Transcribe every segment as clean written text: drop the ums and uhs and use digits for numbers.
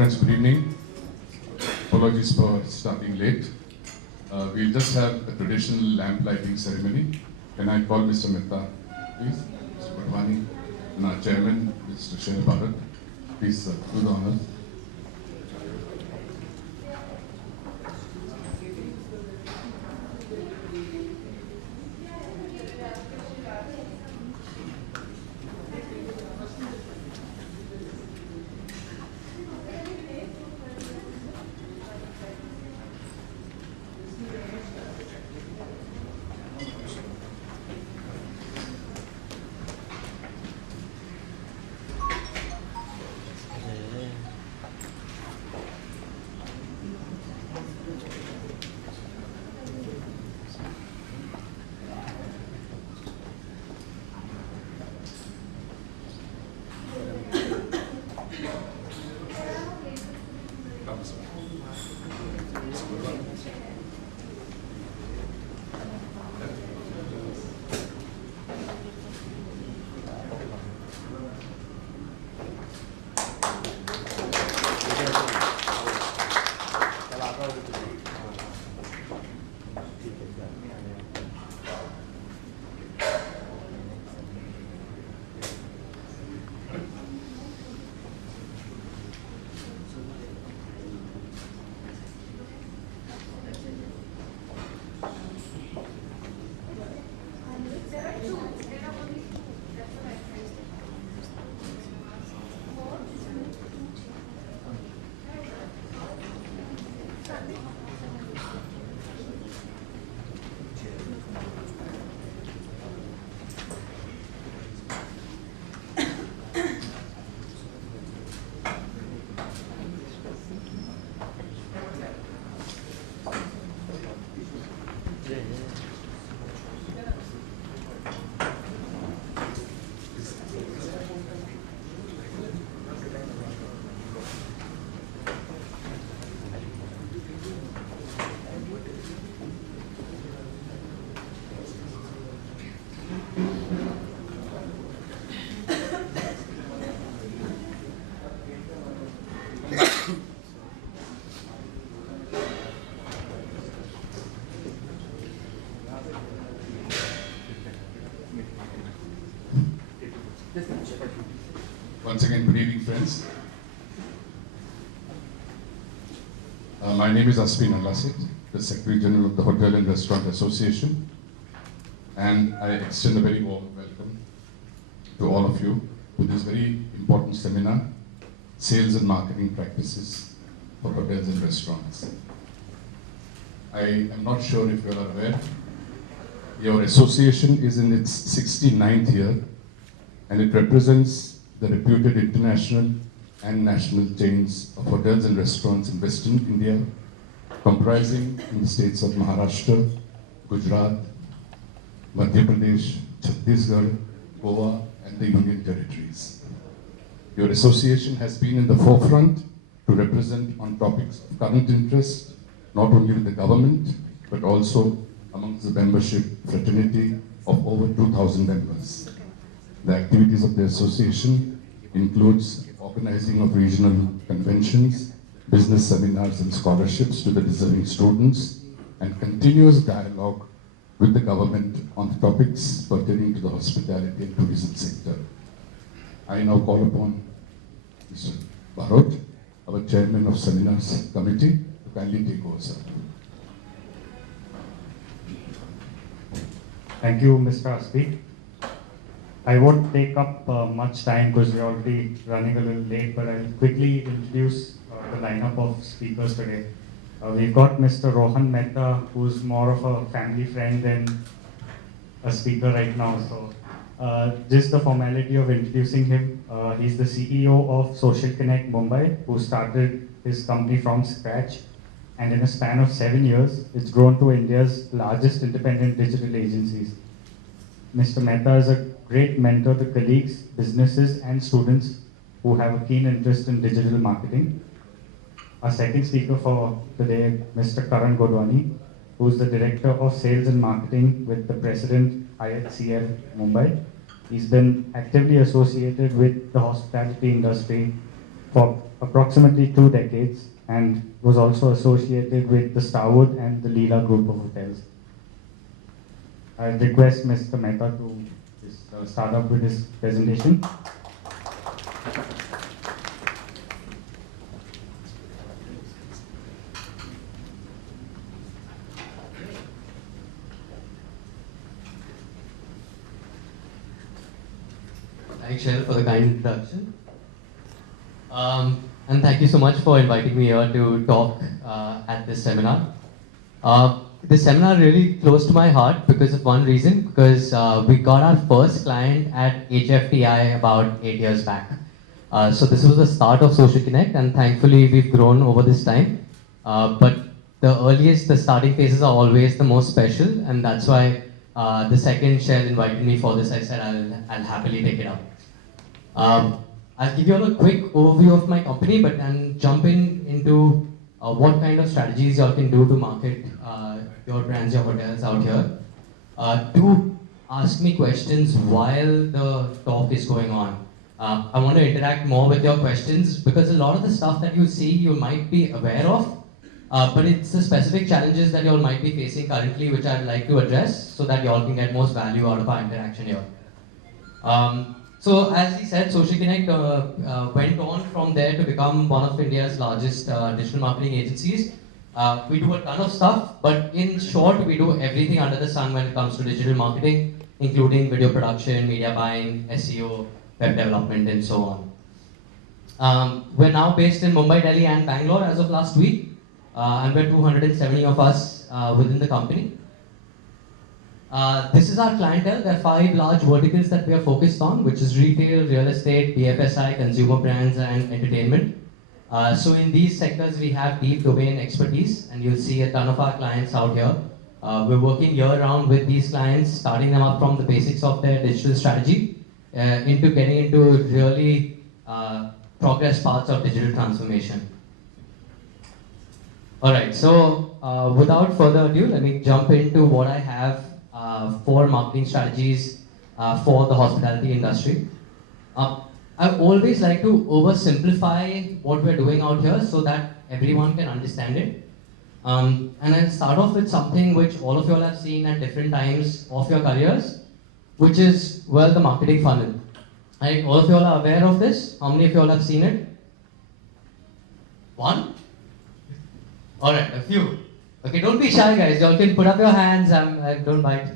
Friends, good evening. Apologies for starting late. We'll just have a traditional lamp lighting ceremony. Can I call Mr. Mehta, please? Mr. Badwani, and our chairman, Mr. Sher Bharat. Please, do the honors. Once again, good evening, friends. My name is Asmin Alasit, the Secretary General of the Hotel and Restaurant Association, and I extend a very warm welcome to all of you to this very important seminar, Sales and Marketing Practices for Hotels and Restaurants. I am not sure if you are aware, your association is in its 69th year, and it represents the reputed international and national chains of hotels and restaurants in Western India, comprising in the states of Maharashtra, Gujarat, Madhya Pradesh, Chhattisgarh, Goa, and the Union Territories. Your association has been in the forefront to represent on topics of current interest, not only with the government, but also amongst the membership fraternity of over 2,000 members. The activities of the association includes organizing of regional conventions, business seminars and scholarships to the deserving students, and continuous dialogue with the government on the topics pertaining to the hospitality and tourism sector. I now call upon Mr. Bharat, our Chairman of Seminars Committee, to kindly take over, sir. Thank you, Mr. Aspi. I won't take up much time because we're already running a little late, but I'll quickly introduce the lineup of speakers today. We've got Mr. Rohan Mehta, who's more of a family friend than a speaker right now. So just the formality of introducing him, he's the CEO of Social Connect Mumbai, who started his company from scratch. And in a span of 7 years, it's grown to India's largest independent digital agencies. Mr. Mehta is a great mentor to colleagues, businesses, and students who have a keen interest in digital marketing. Our second speaker for today, Mr. Karan Godwani, who is the Director of Sales and Marketing with the President Hyatt CF Mumbai. He's been actively associated with the hospitality industry for approximately 2 decades and was also associated with the Starwood and the Leela group of hotels. I request Mr. Mehta to just, start up with his presentation. Thanks, Shell, for the kind introduction. And thank you so much for inviting me here to talk at this seminar. This seminar really close to my heart because of one reason, because we got our first client at HFTI about 8 years back. So this was the start of Social Connect, and thankfully we've grown over this time. But the starting phases are always the most special, and that's why the second Shell invited me for this. I said I'll happily take it up. I'll give you all a quick overview of my company, but then jump into what kind of strategies y'all can do to market your brands, your hotels out here. Do ask me questions while the talk is going on. I want to interact more with your questions because a lot of the stuff that you see you might be aware of, but it's the specific challenges that you all might be facing currently which I'd like to address so that you all can get most value out of our interaction here. So as he said, Social Connect went on from there to become one of India's largest digital marketing agencies. We do a ton of stuff, but in short, we do everything under the sun when it comes to digital marketing, including video production, media buying, SEO, web development, and so on. We're now based in Mumbai, Delhi, and Bangalore as of last week, and we're 270 of us within the company. This is our clientele. There are 5 large verticals that we are focused on, which is retail, real estate, BFSI, consumer brands, and entertainment. So in these sectors, we have deep domain expertise, and you'll see a ton of our clients out here. We're working year-round with these clients, starting them up from the basics of their digital strategy into getting into really progress parts of digital transformation. All right, so without further ado, let me jump into what I have for marketing strategies for the hospitality industry. I always like to oversimplify what we're doing out here so that everyone can understand it. And I'll start off with something which all of you all have seen at different times of your careers, which is, well, the marketing funnel. Right? All of you all are aware of this? How many of you all have seen it? One? All right, a few. Okay, don't be shy, guys. You all can put up your hands. I don't bite.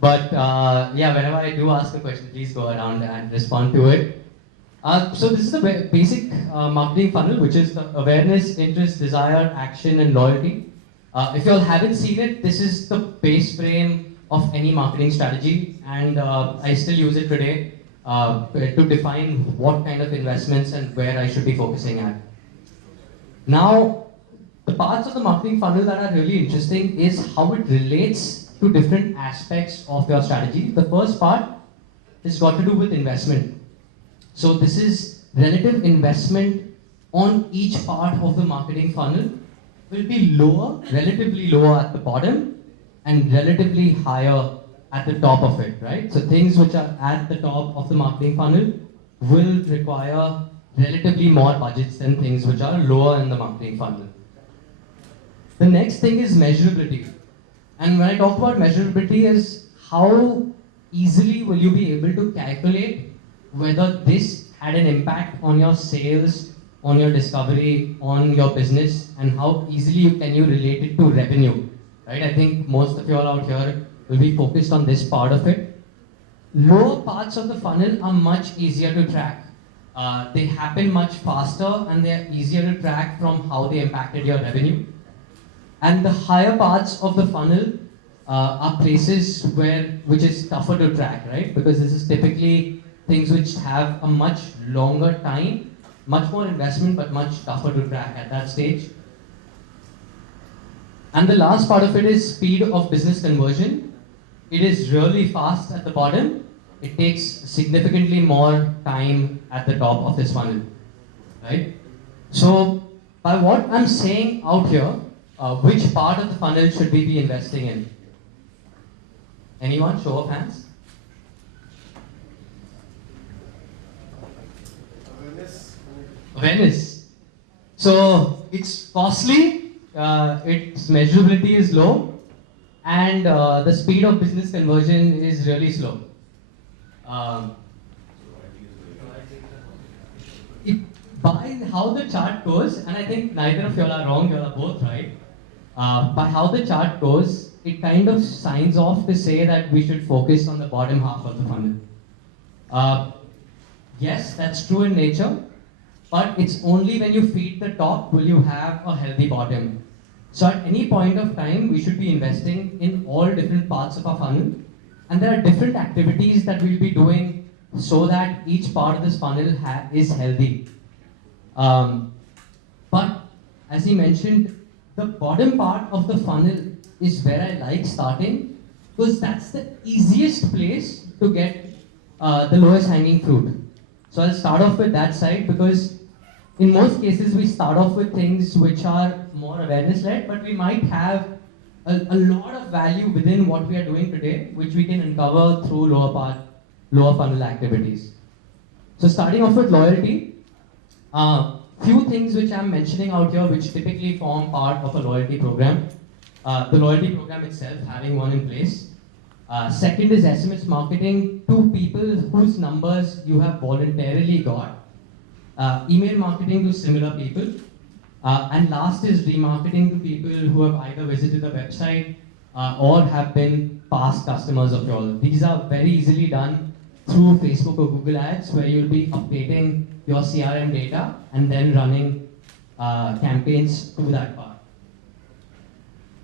But yeah, whenever I do ask a question, please go around and respond to it. So this is the basic marketing funnel, which is the awareness, interest, desire, action, and loyalty. If you all haven't seen it, this is the base frame of any marketing strategy, and I still use it today to define what kind of investments and where I should be focusing at. Now, the parts of the marketing funnel that are really interesting is how it relates to different aspects of your strategy. The first part is got to do with investment. So this is relative investment on each part of the marketing funnel will be lower, relatively lower at the bottom and relatively higher at the top of it, right? So things which are at the top of the marketing funnel will require relatively more budgets than things which are lower in the marketing funnel. The next thing is measurability. And when I talk about measurability is how easily will you be able to calculate whether this had an impact on your sales, on your discovery, on your business, and how easily can you relate it to revenue, right? I think most of you all out here will be focused on this part of it. Lower parts of the funnel are much easier to track. They happen much faster and they're easier to track from how they impacted your revenue. And the higher parts of the funnel are places which is tougher to track, right? Because this is typically things which have a much longer time, much more investment, but much tougher to track at that stage. And the last part of it is speed of business conversion. It is really fast at the bottom. It takes significantly more time at the top of this funnel, right? So by what I'm saying out here, which part of the funnel should we be investing in? Anyone? Show of hands. awareness. So it's costly, its measurability is low, and the speed of business conversion is really slow. Um, it, by how the chart goes, and I think neither of you all are wrong, you all are both right. By how the chart goes, it kind of signs off to say that we should focus on the bottom half of the funnel. Yes, that's true in nature, but it's only when you feed the top will you have a healthy bottom. So at any point of time, we should be investing in all different parts of our funnel, and there are different activities that we'll be doing so that each part of this funnel is healthy. But as he mentioned, the bottom part of the funnel is where I like starting, because that's the easiest place to get the lowest hanging fruit. So I'll start off with that side, because in most cases we start off with things which are more awareness led, but we might have a lot of value within what we are doing today, which we can uncover through lower funnel activities. So starting off with loyalty, few things which I'm mentioning out here which typically form part of a loyalty program. The loyalty program itself, having one in place. Second is SMS marketing to people whose numbers you have voluntarily got. Email marketing to similar people. And last is remarketing to people who have either visited the website or have been past customers of yours. These are very easily done through Facebook or Google Ads, where you'll be updating your CRM data and then running campaigns to that part.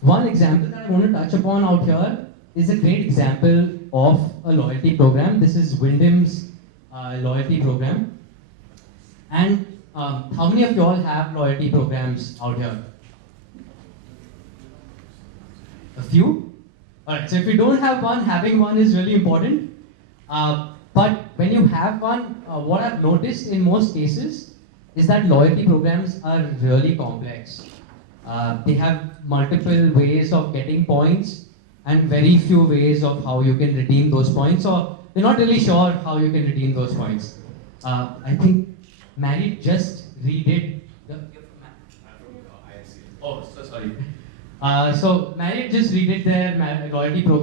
One example that I want to touch upon out here is a great example of a loyalty program. This is Wyndham's loyalty program. And how many of you all have loyalty programs out here? A few? Alright, so if you don't have one, having one is really important. But when you have one, what I've noticed in most cases is that loyalty programs are really complex. They have multiple ways of getting points and very few ways of how you can redeem those points, or they're not really sure how you can redeem those points. I think Marriott just redid the. Oh, so sorry. So Marriott just redid their loyalty program.